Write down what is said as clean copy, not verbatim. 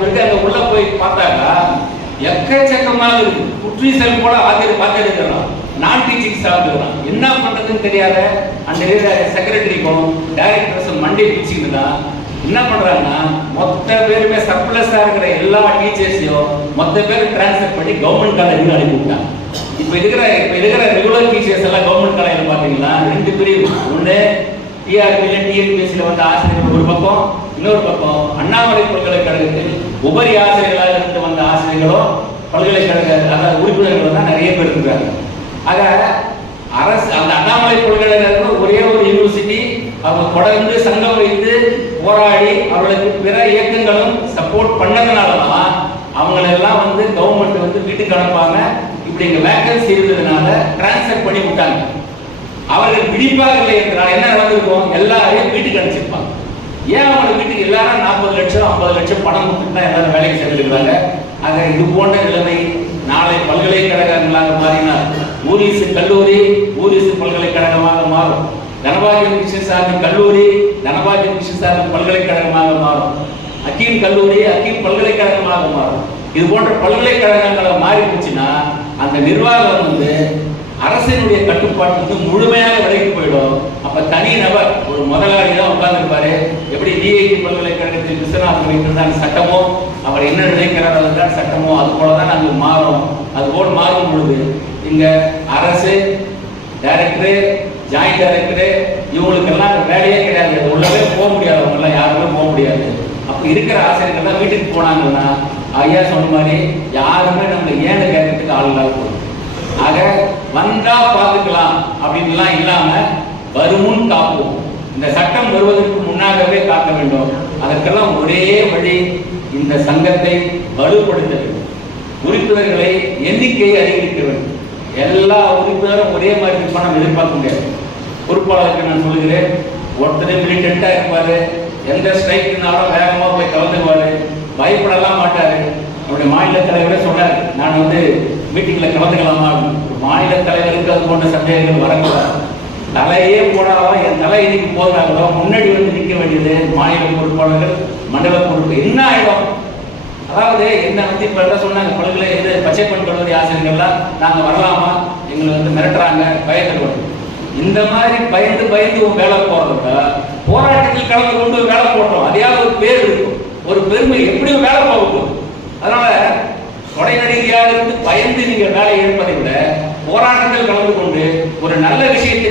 பிறகு அங்க உள்ள போய் பார்த்தாக்கா எக்கச்சக்கமாக இருக்கு. குற்றீசல் போல பார்த்துருக்கலாம். நான் டீச்சிங் ஸ்டாஃப் இருக்கலாம். என்ன பண்றதுன்னு தெரியாத அந்த செக்ரட்டரிக்கும் டைரக்டர்ஸும் மண்டே பிடிச்சிக்கிட்டு தான் என்ன பண்றாங்கன்னா மொத்த பேருமே சர்ப்ளஸா இருக்கிற எல்லா டீச்சர்ஸையும் மொத்த பேர் டிரான்ஸ்ஃபர் பண்ணி கவர்மெண்ட் காலேஜுக்கு அனுப்பி விட்டாங்க. இப்ப இருக்கிற ரெகுலர் டீச்சர்ஸ் எல்லாம் கவர்மெண்ட் காலேஜில் பாத்தீங்கன்னா 2 பிரிவு. ஒண்ணு டிஆர்பியில் டிஎன்பிஎஸ்சியில் வந்த ஆசிரியர்கள் ஒரு பக்கம், இன்னொரு பக்கம் அண்ணாமலை பல்கலைக்கழகத்தில் உபரி ஆசிரியர்களாக இருந்து வந்த ஆசிரியர்களும் பல்கலைக்கழக அதாவது உறுப்பினர்கள் தான் நிறைய பேர் இருக்கிறாங்க. ஆக அரசு அந்த அண்ணாமலை பல்கலைக்கழகம் ஒரே ஒரு யூனிவர்சிட்டி அவங்க தொடர்ந்து சங்கம் வைத்து போராடி அவர்களுக்கு பிற இயக்கங்களும் சப்போர்ட் பண்ணதுனாலதான் அவங்களெல்லாம் வந்து கவர்மெண்ட் வந்து வீட்டுக்கு அனுப்பாங்க. இப்படி இங்க வேகன்சி இருந்ததுனால டிரான்ஸ்ஃபர் பண்ணி விட்டாங்க. அவர்கள் விழிப்பாக என்றால் என்ன நடந்திருக்கும், எல்லாரையும் வீட்டுக்கு அனுப்பிச்சிருப்பாங்க. ஏன் அவங்க வீட்டுக்கு எல்லாரும் 40 லட்சம் 50 லட்சம் பணம் கொடுத்துட்டு எல்லாரும் வேலைக்கு சேர்ந்துருக்காங்க. ஆக இது போன்ற நிலைமை நாளை பல்கலைக்கழகங்களாக மாறினார். ஊரிசு கல்லூரி ஊரிசு பல்கலைக்கழகமாக மாறும். தனபாகியம் கிருஷ்ணசாமி கல்லூரி தனபாகியம் கிருஷ்ணசாமி பல்கலைக்கழகமாக மாறும். அக்கீம் கல்லூரி அக்கீம் பல்கலைக்கழகமாக மாறும். இது போன்ற பல்கலைக்கழகங்களை மாறி போச்சுன்னா அந்த நிர்வாகம் வந்து அரசினுடைய கட்டுப்பாட்டுக்கு முழுமையாக விலைக்கு போயிடும். அப்ப தனி நபர் ஒரு முதலாளி தான் உட்கார்ந்துருப்பாரு. எப்படி டிஐடி பல்கலைக்கழகத்தில் விஸ்வநாதன் வைத்திருந்தாங்க சட்டமோ, அவர் என்ன நினைக்கிறார் அதுதான் சட்டமோ, அது போலதான் அங்கு மாறும். அது போல் மாறும் பொழுது இங்க அரசு டைரக்டர் ஜாயிண்ட் டைரக்டர் இவங்களுக்கெல்லாம் வேலையே கிடையாது. உள்ளவே போக முடியாது, அவங்க எல்லாம் யாருமே போக முடியாது. அப்ப இருக்கிற ஆசிரியர்கள்லாம் வீட்டுக்கு போனாங்கன்னா ஐயா சொன்ன மாதிரி யாருமே நம்ம ஏன்னு கேட்கறதுக்கு ஆள் இல்லாத போகும். ஆக வந்தா பார்த்துக்கலாம் அப்படின்லாம் இல்லாம வருமுன் காப்போம். இந்த சட்டம் வருவதற்கு முன்னாகவே காக்க வேண்டும். அதற்கெல்லாம் ஒரே வழி இந்த சங்கத்தை வலுப்படுத்த வேண்டும். உறுப்பினர்களை எண்ணிக்கையை அதிகரிக்க வேண்டும். எல்லா உறுப்பினரும் ஒரே மாதிரி பணம் எதிர்பார்க்க முடியாது. பொறுப்பாளருக்கு நான் சொல்லுகிறேன், ஒருத்தர் மிலிட்டண்டா இருப்பாரு, எந்த ஸ்ட்ரைக்குனாலும் வேகமா போய் கலந்துக்குவாரு, பயப்படலாம் மாட்டாரு. அவருடைய மாநில தலைவரே சொன்னார், நான் வந்து மீட்டிங்ல கலந்துக்கலாமா. மாநில தலைவருக்கு அது போன்ற சந்தேகங்கள் வரக்கூடாது. தலையே போனாலும் என் தலை இன்னைக்கு போகிறாங்களோ முன்னாடி வந்து நிற்க வேண்டியது மாநில பொறுப்பாளர்கள், மண்டல பொறுப்பு. என்ன ஆயிடும், அதாவது என்ன வந்து இப்ப என்ன சொன்னாங்க, பல்கலை இது பச்சைப்பன் கல்லூரி ஆசிரியர்கள்லாம் நாங்க வரலாமா, எங்களை வந்து மிரட்டுறாங்க, பயந்துடுவோம். இந்த மாதிரி பயந்து வேலை போறத போராட்டத்தில் கலந்து கொண்டு வேலை போட்டோம். அதையாவது ஒரு பேர் இருக்கும், ஒரு பெருமை, எப்படியும் வேலை போகும். அதனால கொடைநடிகையாக இருந்து பயந்து நீங்க வேலை எடுப்பதை விட போராட்டத்தில் கலந்து கொண்டு ஒரு நல்ல விஷயத்தை